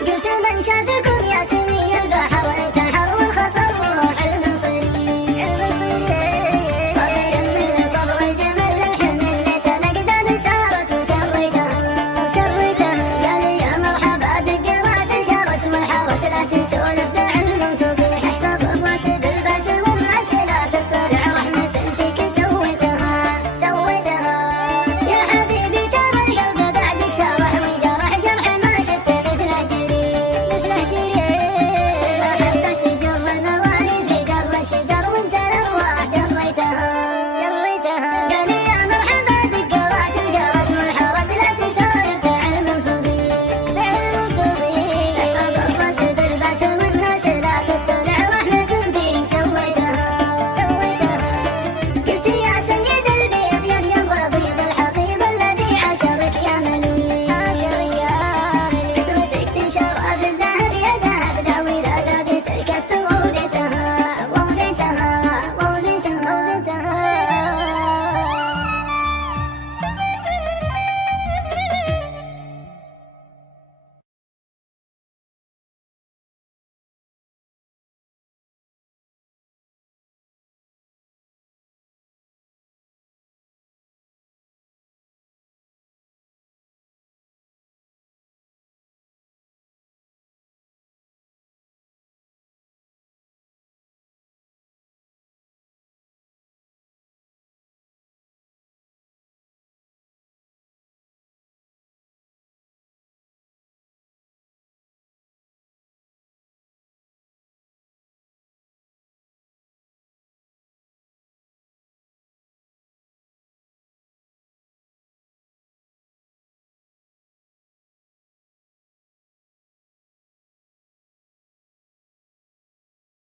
قلت من شافكم يا سمي البحر وانتحر والخصم روح المنصري صبر من صبر الجمل الحمل تنقدم سارت وسريتها قال يا مرحبا دق راس الجرس والحرس لا تسولف ذا علم فضيح احفظ الراس بالباس والناس لا تطلع رحمة فيك سويتها يا حبيبي ترى القلب بعدك سارح وانجرح جرح ما شفت مثله جري محبة جر الموالي في قر الشجر وانت الارواح جريتها قال يا مرحبا دق راس الجرس والحرس لا تسولف بعلم فضيل احفظ الراس بالباس والناس لا تطلع رحمة فيك سويتها قلت يا سيد البيض يا الرضيض الحفيظ الذي عاشرك يا مليل عشرتك تنشر أبدا